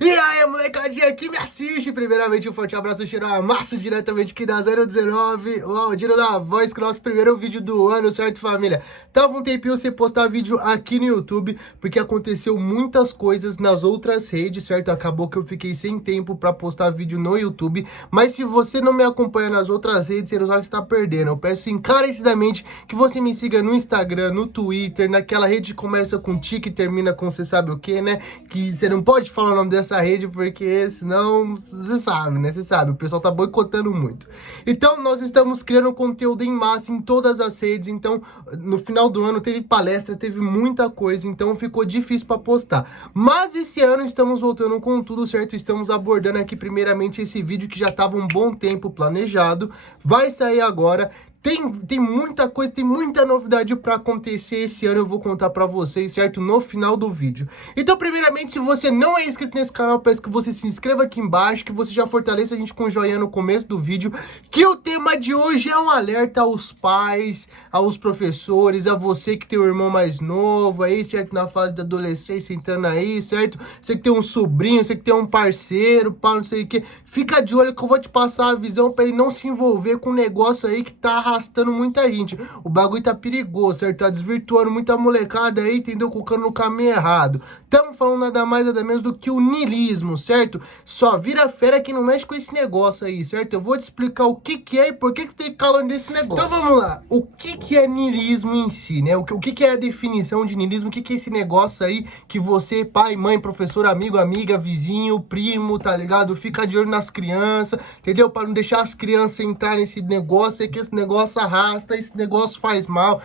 E aí, molecadinha que me assiste, primeiramente um forte abraço, cheiro amasso diretamente aqui da 019, o Aldino da Voz, com o nosso primeiro vídeo do ano, certo, família? Tava um tempinho sem postar vídeo aqui no YouTube, porque aconteceu muitas coisas nas outras redes, certo? Acabou que eu fiquei sem tempo pra postar vídeo no YouTube, mas se você não me acompanha nas outras redes, você não sabe o que está perdendo. Eu peço encarecidamente que você me siga no Instagram, no Twitter, naquela rede que começa com tique e termina com você sabe o que, né? Que você não pode falar o nome dessa rede, porque senão, você sabe, né? Você sabe, o pessoal tá boicotando muito. Então, nós estamos criando conteúdo em massa em todas as redes. Então, no final do ano teve palestra, teve muita coisa, então ficou difícil para postar. Mas esse ano estamos voltando com tudo, certo? Estamos abordando aqui primeiramente esse vídeo que já estava um bom tempo planejado. Vai sair agora. Tem muita coisa, tem muita novidade para acontecer esse ano, eu vou contar para vocês, certo? No final do vídeo. Então, primeiramente, se você não é inscrito nesse canal, peço que você se inscreva aqui embaixo, que você já fortaleça a gente com um joinha no começo do vídeo, que o tema de hoje é um alerta aos pais, aos professores, a você que tem um irmão mais novo aí, certo? Na fase da adolescência entrando aí, certo? Você que tem um sobrinho, você que tem um parceiro, pá, não sei o que, fica de olho que eu vou te passar a visão para ele não se envolver com um negócio aí que tá arrastando muita gente. O bagulho tá perigoso, certo? Tá desvirtuando muita molecada aí, entendeu? Colocando no caminho errado. Estamos falando nada mais, nada menos do que o niilismo, certo? Só vira fera quem não mexe com esse negócio aí, certo? Eu vou te explicar o que é e por que você tem calor desse negócio. Então vamos lá. O que é niilismo em si, né? O que é a definição de niilismo? O que é esse negócio aí que você, pai, mãe, professor, amigo, amiga, vizinho, primo, tá ligado? Fica de olho nas crianças, entendeu? Para não deixar as crianças entrar nesse negócio aí, que esse negócio arrasta, esse negócio faz mal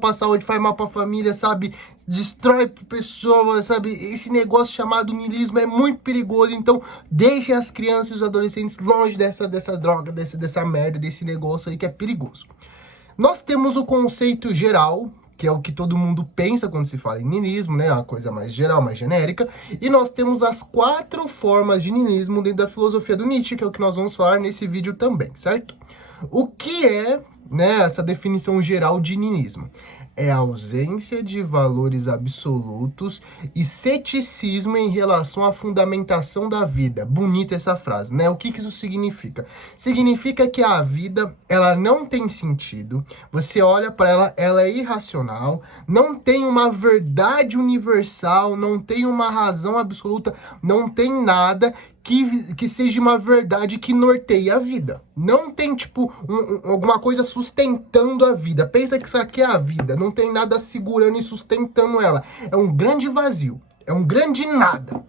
pra saúde, faz mal pra família, sabe? Destrói pessoas, sabe? Esse negócio chamado niilismo é muito perigoso, então deixem as crianças e os adolescentes longe dessa droga, dessa merda, desse negócio aí que é perigoso. Nós temos o conceito geral, que é o que todo mundo pensa quando se fala em niilismo, né? A coisa mais geral, mais genérica. E nós temos as 4 formas de niilismo dentro da filosofia do Nietzsche, que é o que nós vamos falar nesse vídeo também, certo? O que é, né, essa definição geral de niilismo? É a ausência de valores absolutos e ceticismo em relação à fundamentação da vida. Bonita essa frase, né? O que isso significa? Significa que a vida, ela não tem sentido. Você olha para ela, ela é irracional, não tem uma verdade universal, não tem uma razão absoluta, não tem nada que seja uma verdade que norteie a vida. Não tem, tipo, alguma coisa sustentando a vida. Pensa que isso aqui é a vida. Não tem nada segurando e sustentando ela. É um grande vazio. É um grande nada.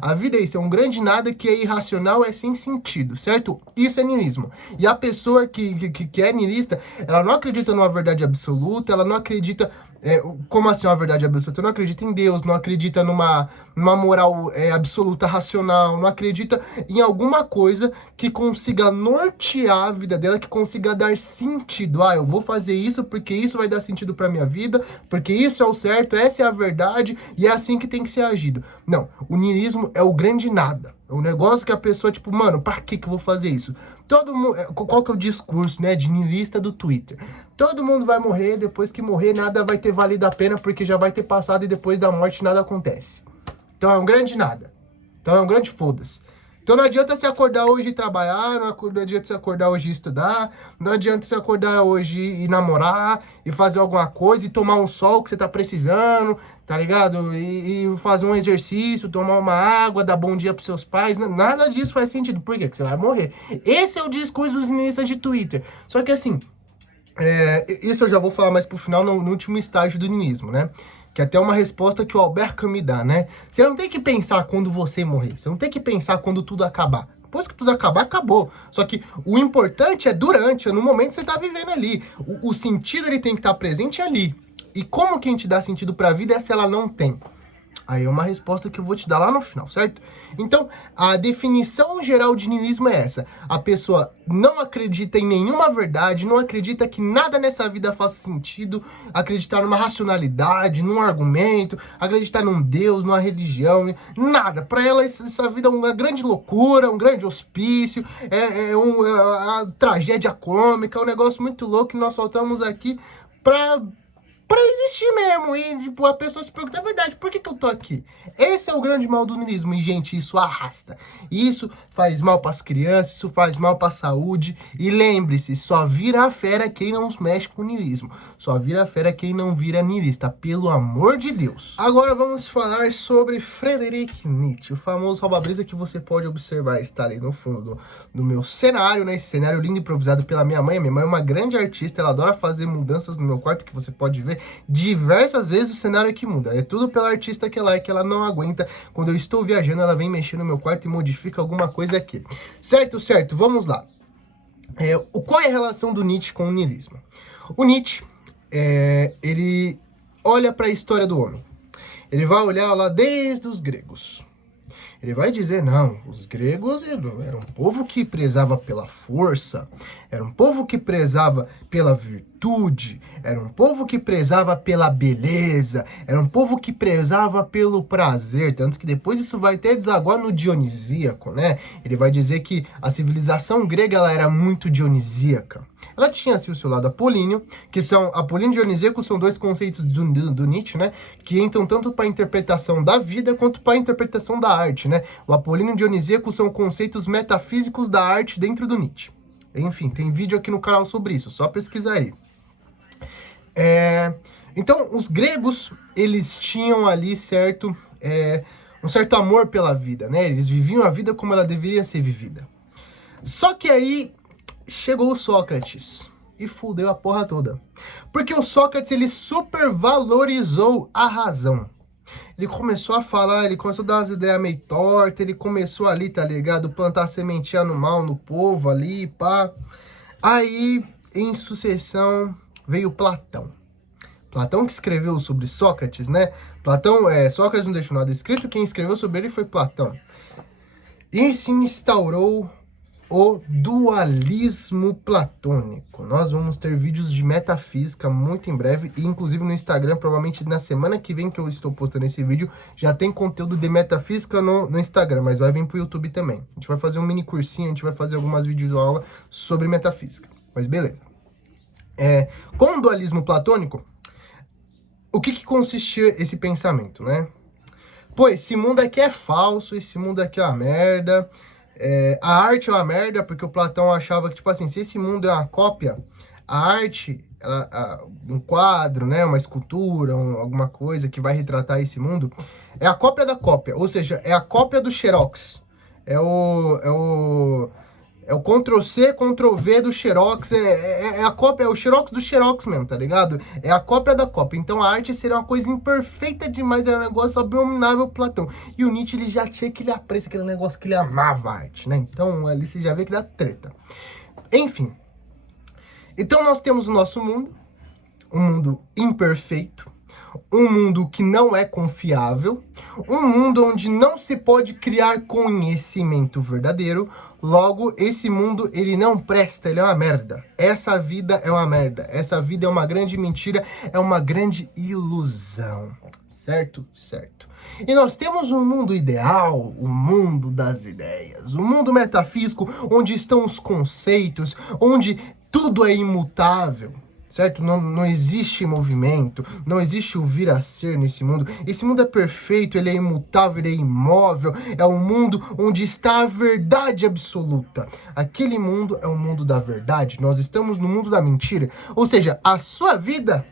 A vida é isso, é um grande nada que é irracional, é sem sentido, certo? Isso é niilismo. E a pessoa que é niilista, ela não acredita numa verdade absoluta, ela não acredita... como assim uma verdade absoluta? Não acredita em Deus, não acredita numa moral absoluta, racional, não acredita em alguma coisa que consiga nortear a vida dela, que consiga dar sentido. Ah, eu vou fazer isso porque isso vai dar sentido pra minha vida, porque isso é o certo, essa é a verdade, e é assim que tem que ser agido. Não. O niilismo é o grande nada. É um negócio que a pessoa, tipo, mano, pra que eu vou fazer isso? Todo mundo... Qual que é o discurso, né, de niilista do Twitter? Todo mundo vai morrer, depois que morrer nada vai ter valido a pena, porque já vai ter passado e depois da morte nada acontece. Então é um grande nada. Então é um grande foda-se. Então não adianta você acordar hoje e trabalhar, não adianta você acordar hoje e estudar, não adianta você acordar hoje e namorar, e fazer alguma coisa, e tomar um sol que você tá precisando, tá ligado? E fazer um exercício, tomar uma água, dar bom dia pros seus pais, nada disso faz sentido. Por quê? Porque você vai morrer. Esse é o discurso dos niilistas de Twitter. Só que assim, isso eu já vou falar mais pro final, no último estágio do niilismo, né? Que é até uma resposta que o Albert Camus dá, né? Você não tem que pensar quando você morrer. Você não tem que pensar quando tudo acabar. Depois que tudo acabar, acabou. Só que o importante é durante, é no momento que você tá vivendo ali. O sentido, ele tem que estar presente ali. E como que a gente dá sentido pra vida é se ela não tem? Aí é uma resposta que eu vou te dar lá no final, certo? Então, a definição geral de niilismo é essa. A pessoa não acredita em nenhuma verdade, não acredita que nada nessa vida faça sentido, acreditar numa racionalidade, num argumento, acreditar num Deus, numa religião, nada. Para ela, essa vida é uma grande loucura, um grande hospício, uma tragédia cômica, um negócio muito louco que nós soltamos aqui para pra existir mesmo. E, tipo, a pessoa se pergunta, é verdade, por que que eu tô aqui? Esse é o grande mal do niilismo. E, gente, isso arrasta. Isso faz mal pras crianças, isso faz mal pra saúde. E lembre-se, só vira fera quem não mexe com o niilismo. Só vira fera quem não vira niilista, pelo amor de Deus. Agora vamos falar sobre Friedrich Nietzsche, o famoso rouba-brisa que você pode observar, está ali no fundo do meu cenário, né? Esse cenário lindo improvisado pela minha mãe. A minha mãe é uma grande artista, ela adora fazer mudanças no meu quarto, que você pode ver diversas vezes o cenário que muda. É tudo pela artista que ela não aguenta. Quando eu estou viajando, ela vem mexer no meu quarto e modifica alguma coisa aqui. Certo, certo, vamos lá. Qual é a relação do Nietzsche com o niilismo? O Nietzsche, ele olha para a história do homem. Ele vai olhar lá desde os gregos. Ele vai dizer, não, os gregos eram um povo que prezava pela força, era um povo que prezava pela virtude, era um povo que prezava pela beleza, era um povo que prezava pelo prazer, tanto que depois isso vai até desaguar no dionisíaco, né? Ele vai dizer que a civilização grega ela era muito dionisíaca. Ela tinha assim o seu lado apolíneo, que são apolíneo e dionisíaco, são dois conceitos do Nietzsche, né? Que entram tanto para a interpretação da vida quanto para a interpretação da arte, né? O apolíneo e o dionisíaco são conceitos metafísicos da arte dentro do Nietzsche. Enfim, tem vídeo aqui no canal sobre isso, só pesquisar aí. Então, os gregos, eles tinham ali um certo amor pela vida, né? Eles viviam a vida como ela deveria ser vivida. Só que aí chegou o Sócrates e fudeu a porra toda. Porque o Sócrates, ele supervalorizou a razão. Ele começou a falar, ele começou a dar umas ideias meio tortas, ele começou ali, tá ligado? Plantar sementinha no mal, no povo ali, pá. Aí, em sucessão, veio Platão. Platão que escreveu sobre Sócrates, né? Sócrates não deixou nada escrito, quem escreveu sobre ele foi Platão. E se instaurou o dualismo platônico. Nós vamos ter vídeos de metafísica muito em breve, e inclusive no Instagram, provavelmente na semana que vem que eu estou postando esse vídeo, já tem conteúdo de metafísica no Instagram, mas vai vir pro YouTube também. A gente vai fazer um mini cursinho, a gente vai fazer algumas videoaulas sobre metafísica, mas beleza. Com o dualismo platônico, o que consistia esse pensamento, né? Pô, esse mundo aqui é falso, esse mundo aqui é uma merda. A arte é uma merda, porque o Platão achava que, tipo assim, se esse mundo é uma cópia, a arte, um quadro, né, uma escultura, alguma coisa que vai retratar esse mundo, é a cópia da cópia, ou seja, é a cópia do Xerox. É o Ctrl-C, Ctrl-V do Xerox, a cópia, é o Xerox do Xerox mesmo, tá ligado? É a cópia da cópia. Então a arte seria uma coisa imperfeita demais, era um negócio abominável Platão. E o Nietzsche, ele já tinha aquele apreço, aquele negócio que ele amava a arte, né? Então ali você já vê que dá treta. Enfim. Então nós temos o nosso mundo, um mundo imperfeito, um mundo que não é confiável, um mundo onde não se pode criar conhecimento verdadeiro. Logo, esse mundo, ele não presta, ele é uma merda. Essa vida é uma merda. Essa vida é uma grande mentira, é uma grande ilusão. Certo? Certo. E nós temos um mundo ideal, o mundo das ideias, o mundo metafísico, onde estão os conceitos, onde tudo é imutável. Certo? Não existe movimento, não existe o vir a ser nesse mundo. Esse mundo é perfeito, ele é imutável, ele é imóvel. É um mundo onde está a verdade absoluta. Aquele mundo é o mundo da verdade. Nós estamos no mundo da mentira. Ou seja, a sua vida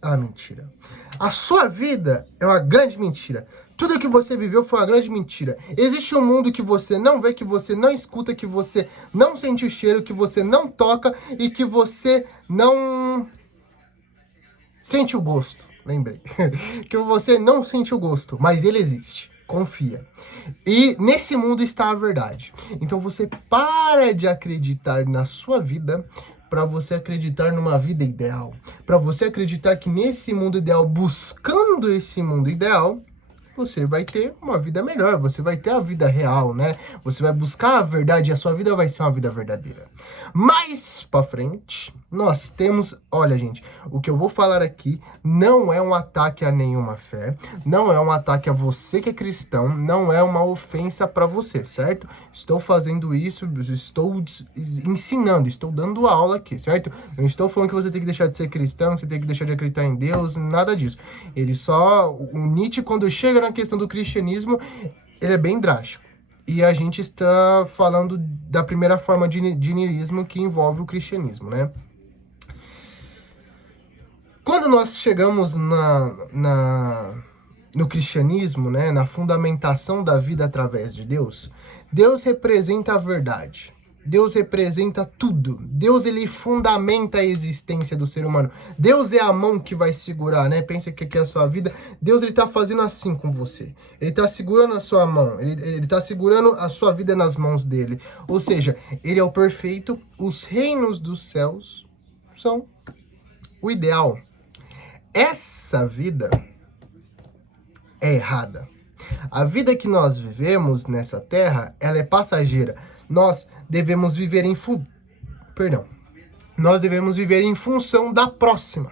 é uma mentira. A sua vida é uma grande mentira. Tudo que você viveu foi uma grande mentira. Existe um mundo que você não vê, que você não escuta, que você não sente o cheiro, que você não toca e que você não sente o gosto. Lembrei. Que você não sente o gosto, mas ele existe. Confia. E nesse mundo está a verdade. Então você para de acreditar na sua vida para você acreditar numa vida ideal. Para você acreditar que nesse mundo ideal, buscando esse mundo ideal, você vai ter uma vida melhor, você vai ter a vida real, né? Você vai buscar a verdade e a sua vida vai ser uma vida verdadeira. Mais pra frente, nós temos... Olha, gente, o que eu vou falar aqui não é um ataque a nenhuma fé, não é um ataque a você que é cristão, não é uma ofensa pra você, certo? Estou fazendo isso, estou ensinando, estou dando aula aqui, certo? Não estou falando que você tem que deixar de ser cristão, que você tem que deixar de acreditar em Deus, nada disso. Ele só... O Nietzsche, quando chega na questão do cristianismo, ele é bem drástico. E a gente está falando da primeira forma de niilismo que envolve o cristianismo, né? Quando nós chegamos no cristianismo, né, na fundamentação da vida através de Deus, Deus representa a verdade. Deus representa tudo. Deus, ele fundamenta a existência do ser humano. Deus é a mão que vai segurar, né? Pensa que aqui é a sua vida. Deus, ele tá fazendo assim com você. Ele tá segurando a sua mão. Ele tá segurando a sua vida nas mãos dele. Ou seja, ele é o perfeito. Os reinos dos céus são o ideal. Essa vida é errada. A vida que nós vivemos nessa terra, ela é passageira. Nós devemos viver Nós devemos viver em função da próxima.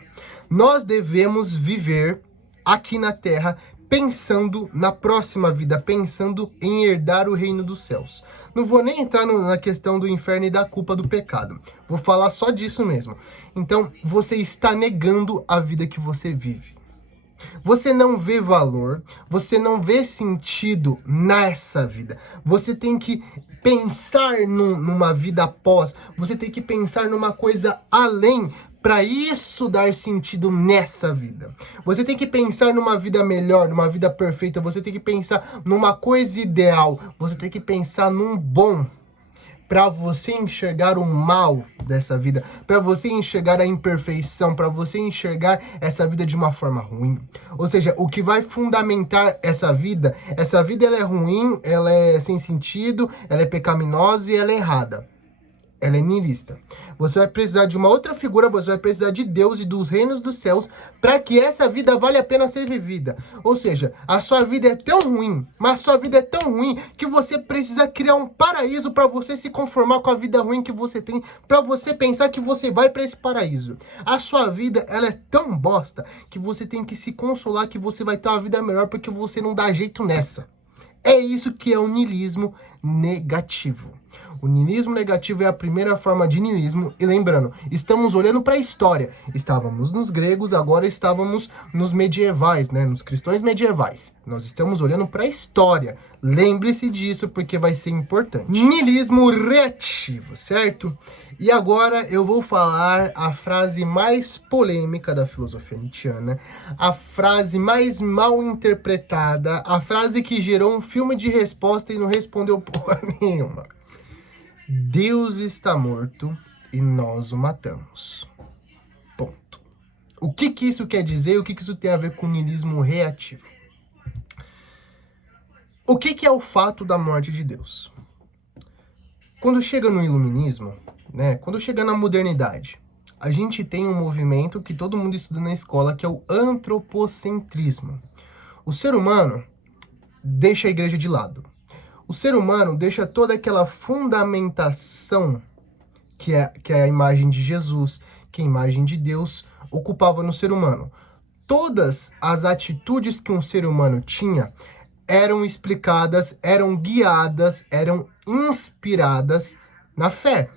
Nós devemos viver aqui na terra pensando na próxima vida, pensando em herdar o reino dos céus. Não vou nem entrar na questão do inferno e da culpa do pecado. Vou falar só disso mesmo. Então, você está negando a vida que você vive. Você não vê valor, você não vê sentido nessa vida. Você tem que pensar numa vida após, você tem que pensar numa coisa além para isso dar sentido nessa vida. Você tem que pensar numa vida melhor, numa vida perfeita, você tem que pensar numa coisa ideal, você tem que pensar num bom. Para você enxergar o mal dessa vida, para você enxergar a imperfeição, para você enxergar essa vida de uma forma ruim. Ou seja, o que vai fundamentar essa vida ela é ruim, ela é sem sentido, ela é pecaminosa e ela é errada. Ela é niilista. Você vai precisar de uma outra figura, você vai precisar de Deus e dos reinos dos céus para que essa vida vale a pena ser vivida. Ou seja, a sua vida é tão ruim, mas a sua vida é tão ruim que você precisa criar um paraíso para você se conformar com a vida ruim que você tem, para você pensar que você vai para esse paraíso. A sua vida, ela é tão bosta que você tem que se consolar que você vai ter uma vida melhor porque você não dá jeito nessa. É isso que é o niilismo negativo. O niilismo negativo é a primeira forma de niilismo. E lembrando, estamos olhando para a história. Estávamos nos gregos, agora estávamos nos medievais, né? Nos cristãos medievais. Nós estamos olhando para a história. Lembre-se disso, porque vai ser importante. Niilismo reativo, certo? E agora eu vou falar a frase mais polêmica da filosofia nietzschiana, a frase mais mal interpretada, a frase que gerou um filme de resposta e não respondeu porra nenhuma. Deus está morto e nós o matamos. Ponto. O que isso quer dizer? O que isso tem a ver com niilismo reativo? O que é o fato da morte de Deus? Quando chega no iluminismo, né, quando chega na modernidade, a gente tem um movimento que todo mundo estuda na escola, que é o antropocentrismo. O ser humano deixa a igreja de lado. O ser humano deixa toda aquela fundamentação que é a imagem de Jesus, que é a imagem de Deus, ocupava no ser humano. Todas as atitudes que um ser humano tinha eram explicadas, eram guiadas, eram inspiradas na fé.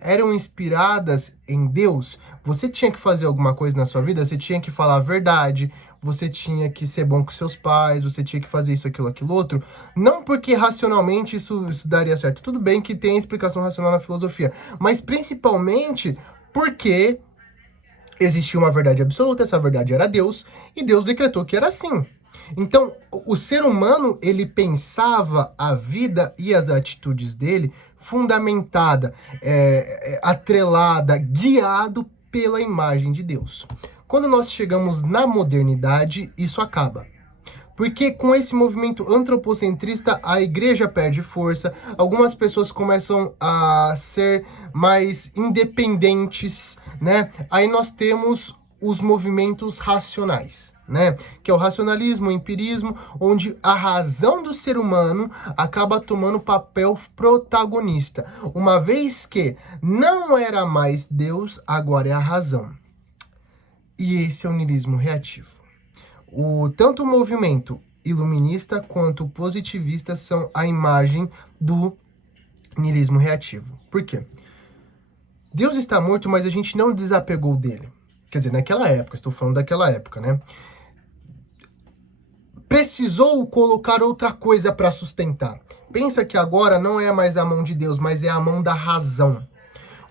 Eram inspiradas em Deus. Você tinha que fazer alguma coisa na sua vida, você tinha que falar a verdade, você tinha que ser bom com seus pais, você tinha que fazer isso, aquilo, aquilo outro. Não porque racionalmente isso daria certo. Tudo bem que tem explicação racional na filosofia, mas principalmente porque existia uma verdade absoluta, essa verdade era Deus, e Deus decretou que era assim. Então, o ser humano, ele pensava a vida e as atitudes dele fundamentada, atrelada, guiado pela imagem de Deus. Quando nós chegamos na modernidade, isso acaba. Porque com esse movimento antropocentrista, a igreja perde força, algumas pessoas começam a ser mais independentes, né? Aí nós temos os movimentos racionais. né? Que é o racionalismo, o empirismo, onde a razão do ser humano acaba tomando papel protagonista. Uma vez que não era mais Deus, agora é a razão. E esse é o niilismo reativo. Tanto o movimento iluminista quanto o positivista são a imagem do niilismo reativo. Por quê? Deus está morto, mas a gente não desapegou dele. Quer dizer, naquela época, estou falando daquela época, né? Precisou colocar outra coisa para sustentar. Pensa que agora não é mais a mão de Deus, mas é a mão da razão.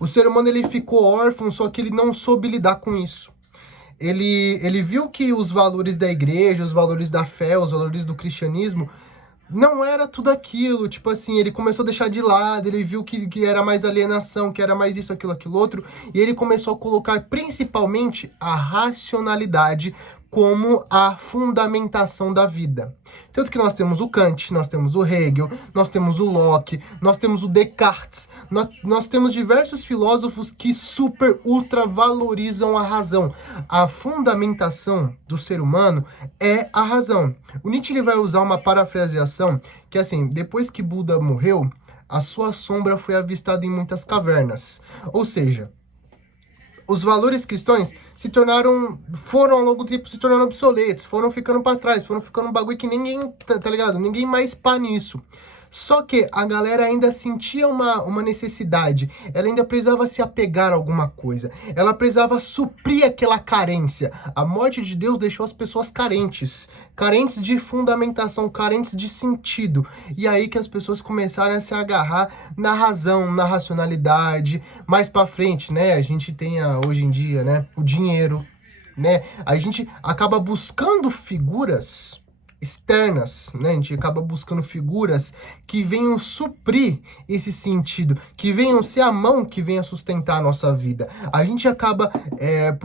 O ser humano ele ficou órfão, só que ele não soube lidar com isso. Ele viu que os valores da igreja, os valores da fé, os valores do cristianismo não era tudo aquilo, tipo assim, ele começou a deixar de lado, ele viu que era mais alienação, que era mais isso, aquilo outro, e ele começou a colocar principalmente a racionalidade como a fundamentação da vida. Tanto que nós temos o Kant, nós temos o Hegel, nós temos o Locke, nós temos o Descartes, nós temos diversos filósofos que super ultra valorizam a razão. A fundamentação do ser humano é a razão. O Nietzsche ele vai usar uma parafraseação que assim, depois que Buda morreu, a sua sombra foi avistada em muitas cavernas. Ou seja, os valores cristãos foram ao longo do tempo se tornando obsoletos, foram ficando para trás, foram ficando um bagulho que ninguém, tá ligado? Ninguém mais pá nisso. Só que a galera ainda sentia uma necessidade, ela ainda precisava se apegar a alguma coisa, ela precisava suprir aquela carência. A morte de Deus deixou as pessoas carentes de fundamentação, carentes de sentido. E aí que as pessoas começaram a se agarrar na razão, na racionalidade. Mais pra frente, né, a gente tem hoje em dia, né, o dinheiro, né, a gente acaba buscando figuras externas, né? A gente acaba buscando figuras que venham suprir esse sentido, que venham ser a mão que venha sustentar a nossa vida. A gente acaba,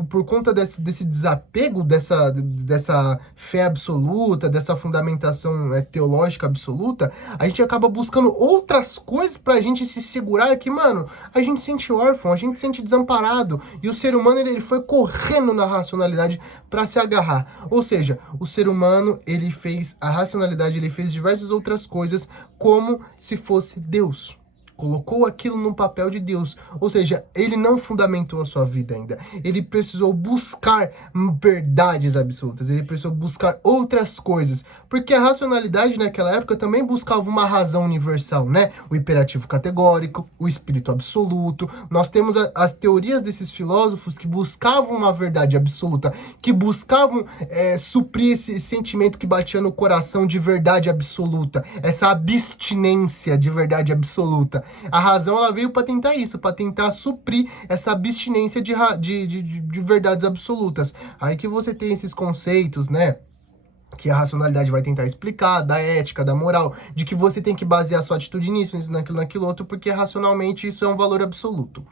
por conta desse desapego, dessa fé absoluta, dessa fundamentação teológica absoluta, a gente acaba buscando outras coisas pra gente se segurar que, mano, a gente se sente órfão, a gente se sente desamparado, e o ser humano, ele foi correndo na racionalidade para se agarrar. Ou seja, o ser humano, ele fez a racionalidade, ele fez diversas outras coisas como se fosse Deus. Colocou aquilo no papel de Deus. Ou seja, ele não fundamentou a sua vida ainda. Ele precisou buscar verdades absolutas. Ele precisou buscar outras coisas. Porque a racionalidade naquela época também buscava uma razão universal, né? O imperativo categórico, o espírito absoluto. Nós temos as teorias desses filósofos que buscavam uma verdade absoluta, que buscavam suprir esse sentimento que batia no coração de verdade absoluta. Essa abstinência de verdade absoluta. A razão ela veio para tentar isso, para tentar suprir essa abstinência de verdades absolutas. Aí que você tem esses conceitos, né? Que a racionalidade vai tentar explicar, da ética, da moral, de que você tem que basear sua atitude nisso, naquilo outro, porque racionalmente isso é um valor absoluto.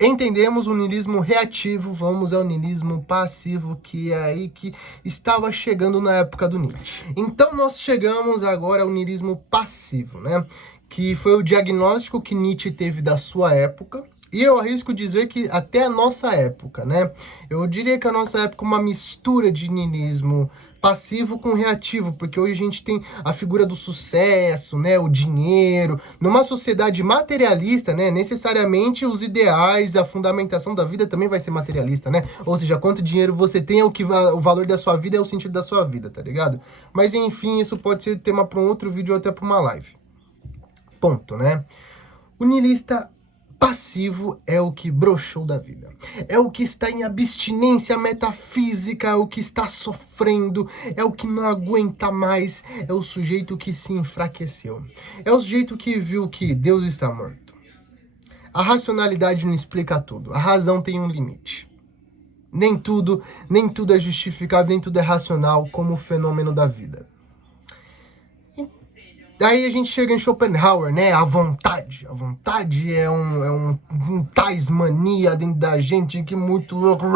Entendemos o niilismo reativo, vamos ao niilismo passivo, que é aí que estava chegando na época do Nietzsche. Então nós chegamos agora ao niilismo passivo, né? Que foi o diagnóstico que Nietzsche teve da sua época, e eu arrisco dizer que até a nossa época, né? Eu diria que a nossa época é uma mistura de niilismo passivo com reativo, porque hoje a gente tem a figura do sucesso, né, o dinheiro. Numa sociedade materialista, né, necessariamente os ideais, a fundamentação da vida também vai ser materialista, né? Ou seja, quanto dinheiro você tem, o valor da sua vida é o sentido da sua vida, tá ligado? Mas enfim, isso pode ser tema para um outro vídeo ou até para uma live. Ponto, né? O niilista passivo é o que broxou da vida. É o que está em abstinência metafísica, é o que está sofrendo, é o que não aguenta mais, é o sujeito que se enfraqueceu. É o sujeito que viu que Deus está morto. A racionalidade não explica tudo, a razão tem um limite. Nem tudo é justificável, nem tudo é racional como o fenômeno da vida. Daí a gente chega em Schopenhauer, né? A vontade. A vontade é um tais mania dentro da gente que muito louco,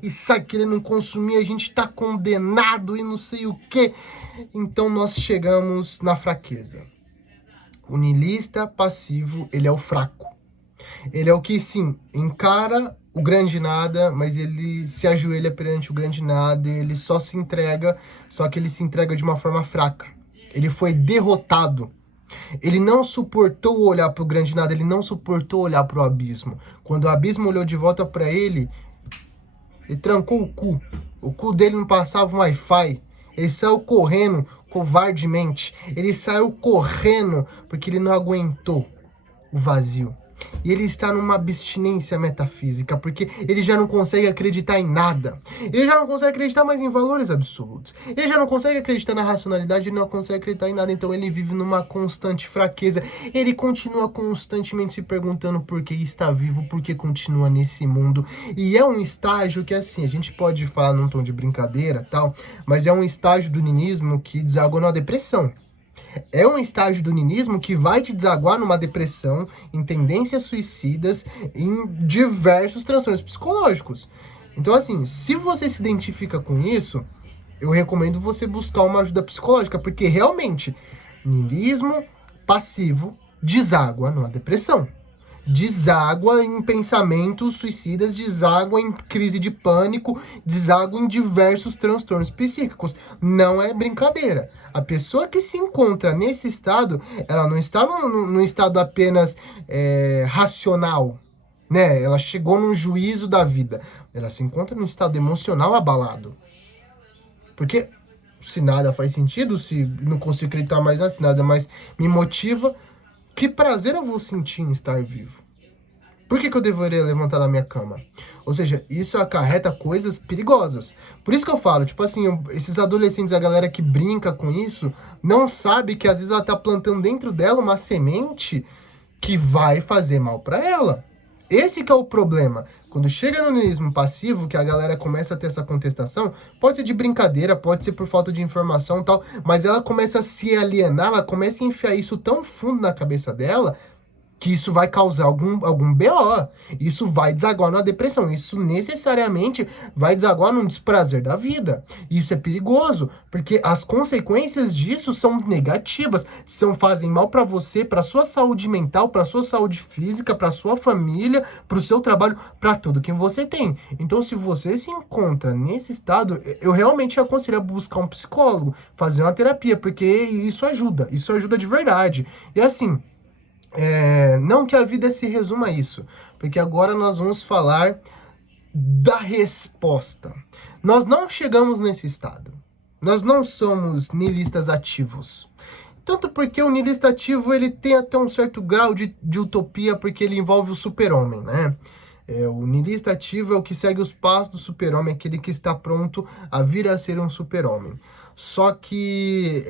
e sai querendo consumir, a gente tá condenado e não sei o quê. Então nós chegamos na fraqueza. O niilista passivo, ele é o fraco. Ele é o que, sim, encara o grande nada, mas ele se ajoelha perante o grande nada, ele só se entrega, só que ele se entrega de uma forma fraca. Ele foi derrotado. Ele não suportou olhar para o grande nada, ele não suportou olhar para o abismo. Quando o abismo olhou de volta para ele, ele trancou o cu. O cu dele não passava um Wi-Fi. Ele saiu correndo covardemente. Ele saiu correndo porque ele não aguentou o vazio. E ele está numa abstinência metafísica, porque ele já não consegue acreditar em nada. Ele já não consegue acreditar mais em valores absolutos. Ele já não consegue acreditar na racionalidade, ele não consegue acreditar em nada. Então ele vive numa constante fraqueza. Ele continua constantemente se perguntando por que está vivo, por que continua nesse mundo. E é um estágio que, assim, a gente pode falar num tom de brincadeira, tal, mas é um estágio do niilismo que desagua na depressão. É um estágio do niilismo que vai te desaguar numa depressão, em tendências suicidas, em diversos transtornos psicológicos. Então, assim, se você se identifica com isso, eu recomendo você buscar uma ajuda psicológica, porque realmente, niilismo passivo deságua numa depressão. Deságua em pensamentos suicidas, deságua em crise de pânico, deságua em diversos transtornos psíquicos. Não é brincadeira. A pessoa que se encontra nesse estado, ela não está num estado apenas racional, né? Ela chegou num juízo da vida. Ela se encontra num estado emocional abalado. Porque se nada faz sentido, se não consigo acreditar mais nada, se nada mais me motiva, que prazer eu vou sentir em estar vivo? Por que eu deveria levantar da minha cama? Ou seja, isso acarreta coisas perigosas. Por isso que eu falo, tipo assim, esses adolescentes, a galera que brinca com isso, não sabe que às vezes ela tá plantando dentro dela uma semente que vai fazer mal para ela. Esse que é o problema. Quando chega no niilismo passivo, que a galera começa a ter essa contestação, pode ser de brincadeira, pode ser por falta de informação e tal, mas ela começa a se alienar, ela começa a enfiar isso tão fundo na cabeça dela, que isso vai causar algum BO, isso vai desaguar na depressão, isso necessariamente vai desaguar num desprazer da vida. Isso é perigoso, porque as consequências disso são negativas, fazem mal para você, para sua saúde mental, para sua saúde física, para sua família, para o seu trabalho, para tudo que você tem. Então, se você se encontra nesse estado, eu realmente aconselho a buscar um psicólogo, fazer uma terapia, porque isso ajuda de verdade. E assim, não que a vida se resuma a isso, porque agora nós vamos falar da resposta. Nós não chegamos nesse estado. Nós não somos niilistas ativos. Tanto porque o niilista ativo ele tem até um certo grau de utopia, porque ele envolve o super-homem, né? O niilista ativo é o que segue os passos do super-homem, aquele que está pronto a vir a ser um super-homem. Só que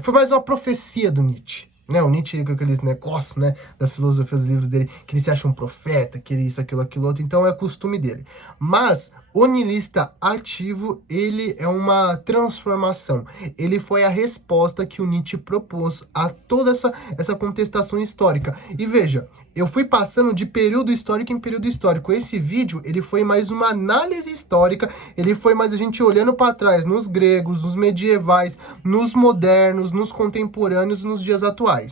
foi mais uma profecia do Nietzsche. Né, o Nietzsche com aqueles negócios, né, da filosofia dos livros dele, que ele se acha um profeta, que ele isso, aquilo, outro, então é costume dele. Mas o niilista ativo, ele é uma transformação. Ele foi a resposta que o Nietzsche propôs a toda essa contestação histórica. E veja, eu fui passando de período histórico em período histórico. Esse vídeo, ele foi mais uma análise histórica, ele foi mais a gente olhando para trás, nos gregos, nos medievais, nos modernos, nos contemporâneos, nos dias atuais.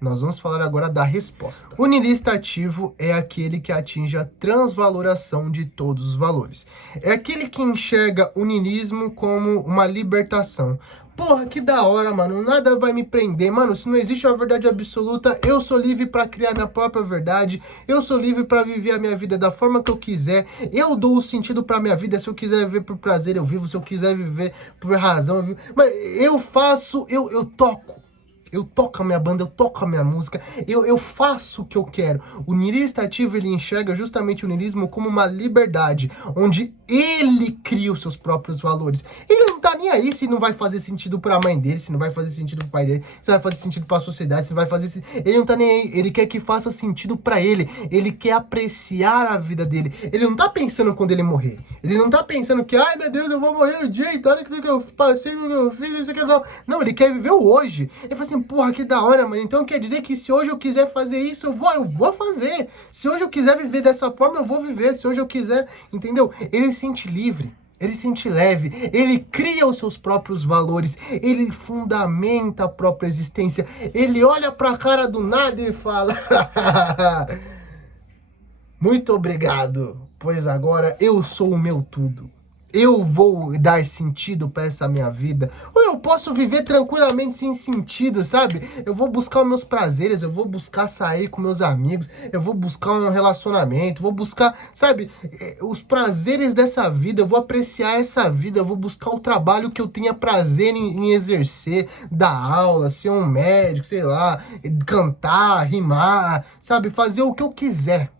Nós vamos falar agora da resposta. O niilista ativo é aquele que atinge a transvaloração de todos os valores. É aquele que enxerga o niilismo como uma libertação. Porra, que da hora, mano, nada vai me prender, mano, se não existe uma verdade absoluta, eu sou livre pra criar minha própria verdade, eu sou livre pra viver a minha vida da forma que eu quiser, eu dou o sentido pra minha vida, se eu quiser viver por prazer eu vivo, se eu quiser viver por razão eu vivo, mas eu faço, eu toco. Eu toco a minha banda, eu toco a minha música, eu faço o que eu quero. O niilista ativo, ele enxerga justamente o niilismo como uma liberdade, onde ele cria os seus próprios valores. Ele não tá nem aí se não vai fazer sentido pra mãe dele, se não vai fazer sentido pro pai dele, se vai fazer sentido pra sociedade, se vai fazer... Ele não tá nem aí, ele quer que faça sentido pra ele, ele quer apreciar a vida dele. Ele não tá pensando quando ele morrer, ele não tá pensando que, ai meu Deus, eu vou morrer um dia, então olha o que eu passei, o que eu fiz, isso aqui, não. Não, ele quer viver o hoje. Ele fala assim, porra, que da hora, mano. Então quer dizer que se hoje eu quiser fazer isso, eu vou fazer. Se hoje eu quiser viver dessa forma, eu vou viver. Se hoje eu quiser, entendeu? Ele se sente livre. Ele se sente leve, ele cria os seus próprios valores, ele fundamenta a própria existência, ele olha pra cara do nada e fala: muito obrigado, pois agora eu sou o meu tudo. Eu vou dar sentido para essa minha vida. Ou eu posso viver tranquilamente sem sentido, sabe? Eu vou buscar os meus prazeres, eu vou buscar sair com meus amigos, eu vou buscar um relacionamento, vou buscar, sabe, os prazeres dessa vida, eu vou apreciar essa vida, eu vou buscar o trabalho que eu tenha prazer em exercer, dar aula, ser um médico, sei lá, cantar, rimar, sabe? Fazer o que eu quiser.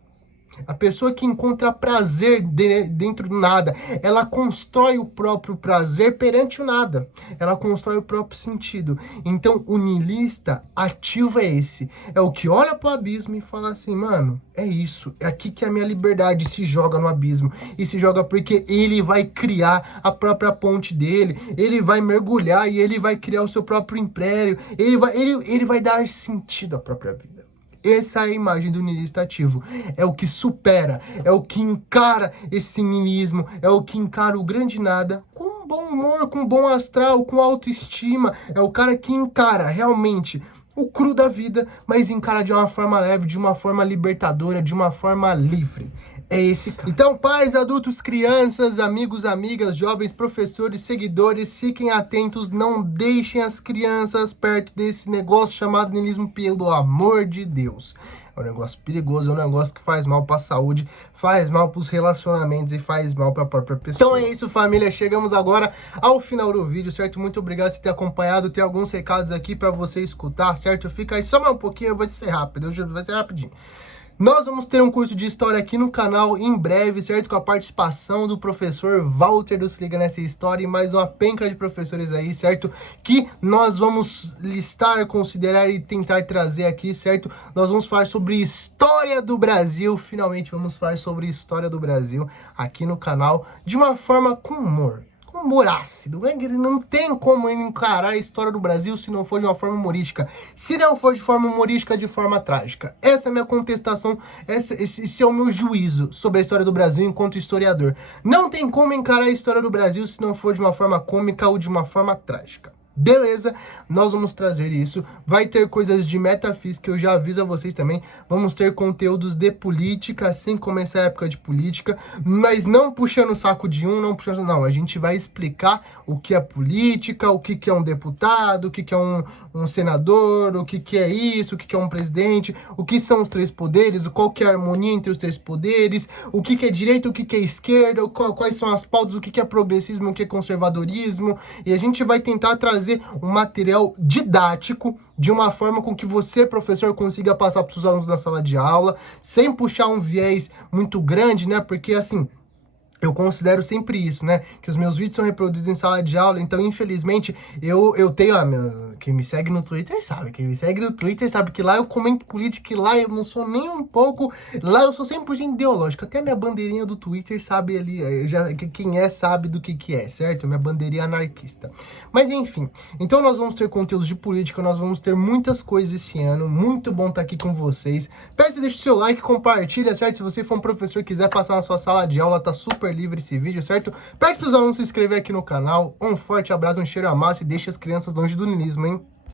A pessoa que encontra prazer dentro do nada, ela constrói o próprio prazer perante o nada. Ela constrói o próprio sentido. Então, o niilista ativo é esse. É o que olha pro abismo e fala assim, mano, é isso. É aqui que a minha liberdade se joga no abismo. E se joga porque ele vai criar a própria ponte dele. Ele vai mergulhar e ele vai criar o seu próprio império. Ele vai dar sentido à própria vida. Essa é a imagem do niilista ativo. É o que supera, é o que encara esse niilismo, é o que encara o grande nada com bom humor, com bom astral, com autoestima. É o cara que encara realmente o cru da vida, mas encara de uma forma leve, de uma forma libertadora, de uma forma livre. É esse cara. Então, pais, adultos, crianças, amigos, amigas, jovens, professores, seguidores, fiquem atentos, não deixem as crianças perto desse negócio chamado niilismo, pelo amor de Deus. É um negócio perigoso, é um negócio que faz mal para a saúde, faz mal para os relacionamentos e faz mal para a própria pessoa. Então é isso, família. Chegamos agora ao final do vídeo, certo? Muito obrigado por ter acompanhado. Tem alguns recados aqui para você escutar, certo? Fica aí só mais um pouquinho, vai ser rápido, eu juro, vai ser rapidinho. Nós vamos ter um curso de história aqui no canal em breve, certo? Com a participação do professor Walter do Se Liga Nessa História e mais uma penca de professores aí, certo? Que nós vamos listar, considerar e tentar trazer aqui, certo? Nós vamos falar sobre história do Brasil, finalmente vamos falar sobre história do Brasil aqui no canal de uma forma com humor. Humor ácido, não tem como encarar a história do Brasil se não for de uma forma humorística, se não for de forma humorística, de forma trágica. Essa é a minha contestação, esse é o meu juízo sobre a história do Brasil enquanto historiador. Não tem como encarar a história do Brasil se não for de uma forma cômica ou de uma forma trágica. Beleza, nós vamos trazer isso, vai ter coisas de metafísica, eu já aviso a vocês também, vamos ter conteúdos de política, assim como essa época de política, mas não puxando o saco de um, não, a gente vai explicar o que é política, o que é um deputado, o que é um senador, o que é isso, o que é um presidente, o que são os três poderes, qual que é a harmonia entre os três poderes, o que é direita, o que é esquerda, quais são as pautas, o que é progressismo, o que é conservadorismo, e a gente vai tentar trazer um material didático de uma forma com que você, professor, consiga passar para os seus alunos na sala de aula, sem puxar um viés muito grande, né? Porque, assim, eu considero sempre isso, né? Que os meus vídeos são reproduzidos em sala de aula, então, infelizmente, eu tenho... quem me segue no Twitter sabe. Quem me segue no Twitter sabe que lá eu comento política e lá eu não sou nem um pouco... Lá eu sou 100% ideológico. Até a minha bandeirinha do Twitter sabe ali... quem é sabe do que é, certo? Minha bandeirinha anarquista. Mas, enfim. Então, nós vamos ter conteúdos de política, nós vamos ter muitas coisas esse ano. Muito bom estar aqui com vocês. Peço, deixa o seu like, compartilha, certo? Se você for um professor e quiser passar na sua sala de aula, tá super livre esse vídeo, certo? Pede para os alunos se inscrever aqui no canal. Um forte abraço, um cheiro a massa e deixe as crianças longe do niilismo, hein?